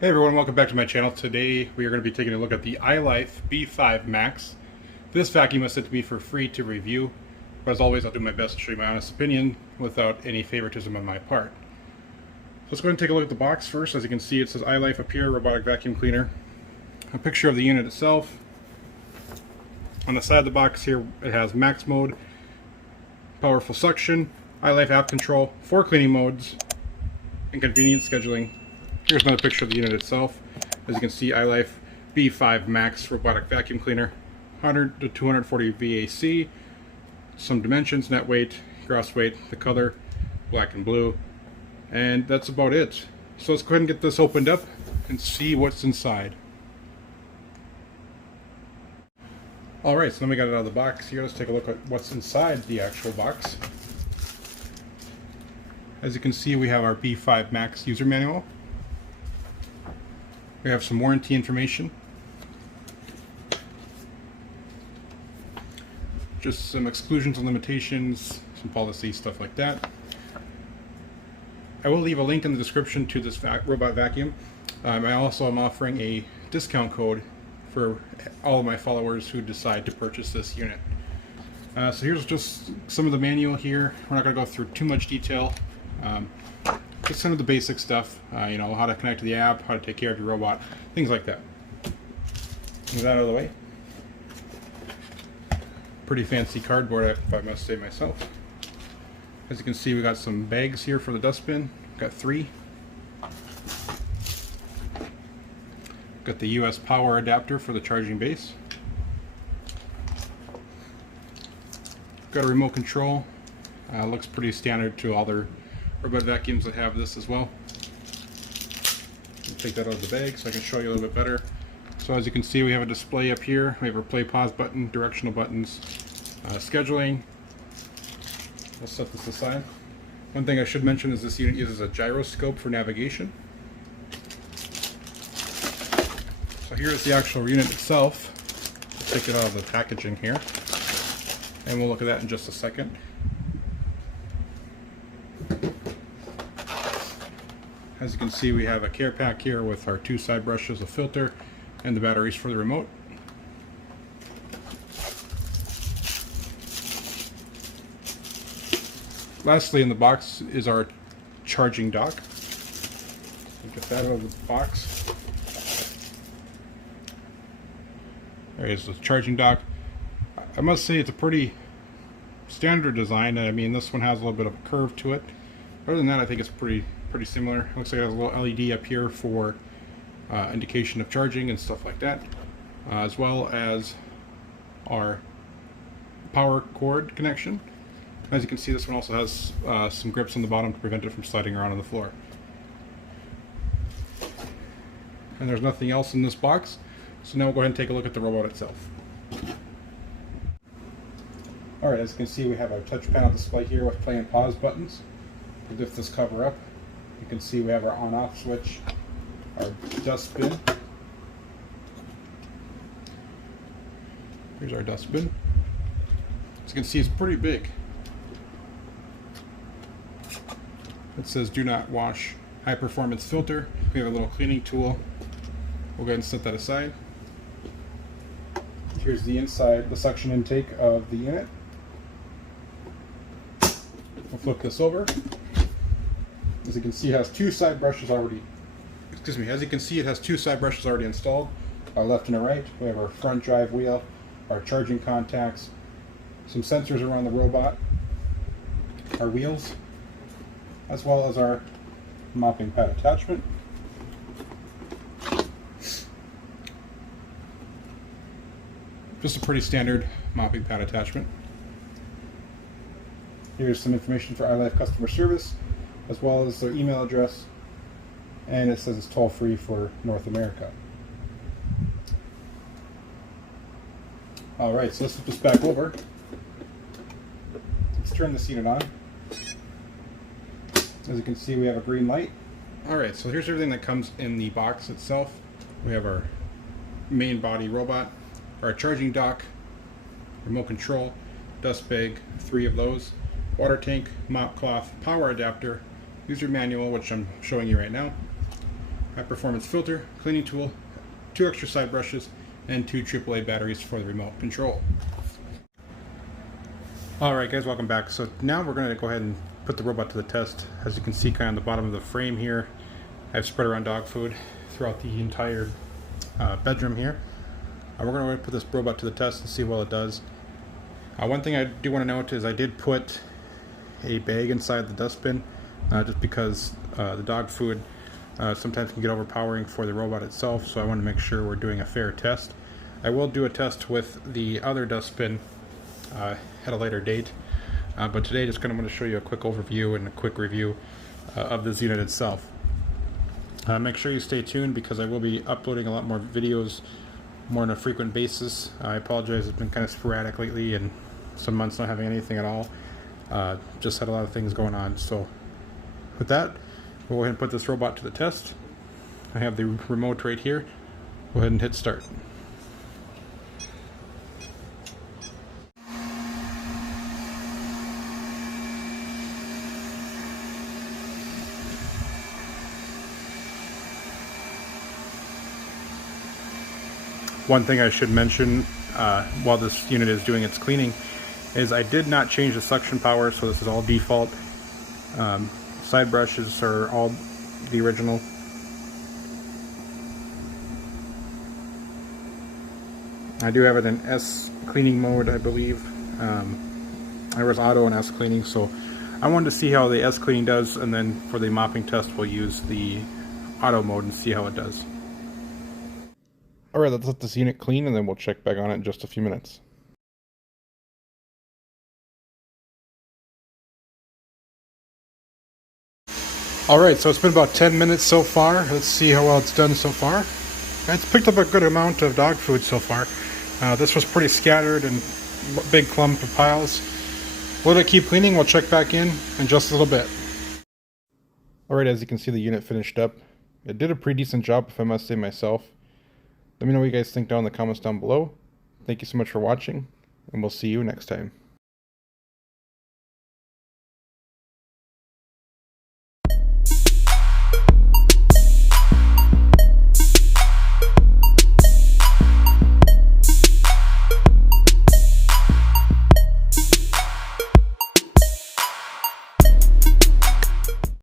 Hey everyone, welcome back to my channel. Today we are going to be taking a look at the iLife B5 Max. This vacuum was sent to me for free to review, but as always I'll do my best to show you my honest opinion without any favoritism on my part. So let's go ahead and take a look at the box first. As you can see, it says iLife up here, robotic vacuum cleaner. A picture of the unit itself. On the side of the box here it has max mode, powerful suction, iLife app control, 4 cleaning modes, and convenient scheduling. Here's another picture of the unit itself. As you can see, iLife B5 Max robotic vacuum cleaner, 100 to 240 VAC, some dimensions, net weight, gross weight, the color, black and blue, and that's about it. So let's go ahead and get this opened up and see what's inside. Alright, so then we got it out of the box here. Let's take a look at what's inside the actual box. As you can see, we have our B5 Max user manual. We have some warranty information, just some exclusions and limitations, some policy, stuff like that. I will leave a link in the description to this robot vacuum. I also am offering a discount code for all of my followers who decide to purchase this unit. So here's just some of the manual here. We're not going to go through too much detail. Just some of the basic stuff, you know, how to connect to the app, how to take care of your robot, things like that. Move that out of the way. Pretty fancy cardboard, if I must say myself. As you can see, we got some bags here for the dustbin. Got 3. Got the US power adapter for the charging base. Got a remote control. Looks pretty standard to all their robot vacuums that have this as well. Take that out of the bag so I can show you a little bit better. So as you can see, we have a display up here. We have our play pause button, directional buttons, scheduling. Let's set this aside. One thing I should mention is this unit uses a gyroscope for navigation. So here's the actual unit itself. Let's take it out of the packaging here, and we'll look at that in just a second. As you can see, we have a care pack here with our 2 side brushes, a filter, and the batteries for the remote. Lastly in the box is our charging dock. Get that out of the box. There is the charging dock. I must say it's a pretty standard design. I mean, this one has a little bit of a curve to it. Other than that, I think it's pretty similar. Looks like it has a little LED up here for indication of charging and stuff like that, as well as our power cord connection. As you can see, this one also has some grips on the bottom to prevent it from sliding around on the floor. And there's nothing else in this box, so now we'll go ahead and take a look at the robot itself. Alright, as you can see, we have our touch panel display here with play and pause buttons. We'll lift this cover up. You can see we have our on-off switch, our dustbin. Here's our dustbin. As you can see, it's pretty big. It says do not wash, high performance filter. We have a little cleaning tool. We'll go ahead and set that aside. Here's the inside, the suction intake of the unit. We'll flip this over. As you can see, it has 2 side brushes already. As you can see, it has 2 side brushes already installed, our left and a right. We have our front drive wheel, our charging contacts, some sensors around the robot, our wheels, as well as our mopping pad attachment. Just a pretty standard mopping pad attachment. Here's some information for iLife customer service, as well as their email address, and it says it's toll-free for North America. Alright, so let's flip this back over. Let's turn this unit on. As you can see, we have a green light. Alright, so here's everything that comes in the box itself. We have our main body robot, our charging dock, remote control, dust bag, 3 of those, water tank, mop cloth, power adapter, user manual, which I'm showing you right now. high performance filter, cleaning tool, 2 extra side brushes, and 2 AAA batteries for the remote control. Alright guys, welcome back. So now we're going to go ahead and put the robot to the test. As you can see kind of on the bottom of the frame here, I've spread around dog food throughout the entire bedroom here. We're going to put this robot to the test and see how well it does. One thing I do want to note is I did put a bag inside the dustbin just because the dog food sometimes can get overpowering for the robot itself, so I want to make sure we're doing a fair test. I will do a test with the other dustbin at a later date, but today just kind of want to show you a quick overview and a quick review of this unit itself. Make sure you stay tuned because I will be uploading a lot more videos more on a frequent basis. I apologize, it's been kind of sporadic lately and some months not having anything at all. Just had a lot of things going on. So with that, we'll go ahead and put this robot to the test. I have the remote right here. Go ahead and hit start. One thing I should mention while this unit is doing its cleaning is I did not change the suction power, so this is all default. Side brushes are all the original. I do have it in S cleaning mode, I believe. There was auto and S cleaning, so I wanted to see how the S cleaning does, and then for the mopping test we'll use the auto mode and see how it does. Alright, let's let this unit clean and then we'll check back on it in just a few minutes. Alright, so it's been about 10 minutes so far. Let's see how well it's done so far. It's picked up a good amount of dog food so far. This was pretty scattered and big clump of piles. We'll let it keep cleaning. We'll check back in just a little bit. Alright, as you can see, the unit finished up. It did a pretty decent job, if I must say myself. Let me know what you guys think down in the comments down below. Thank you so much for watching, and we'll see you next time.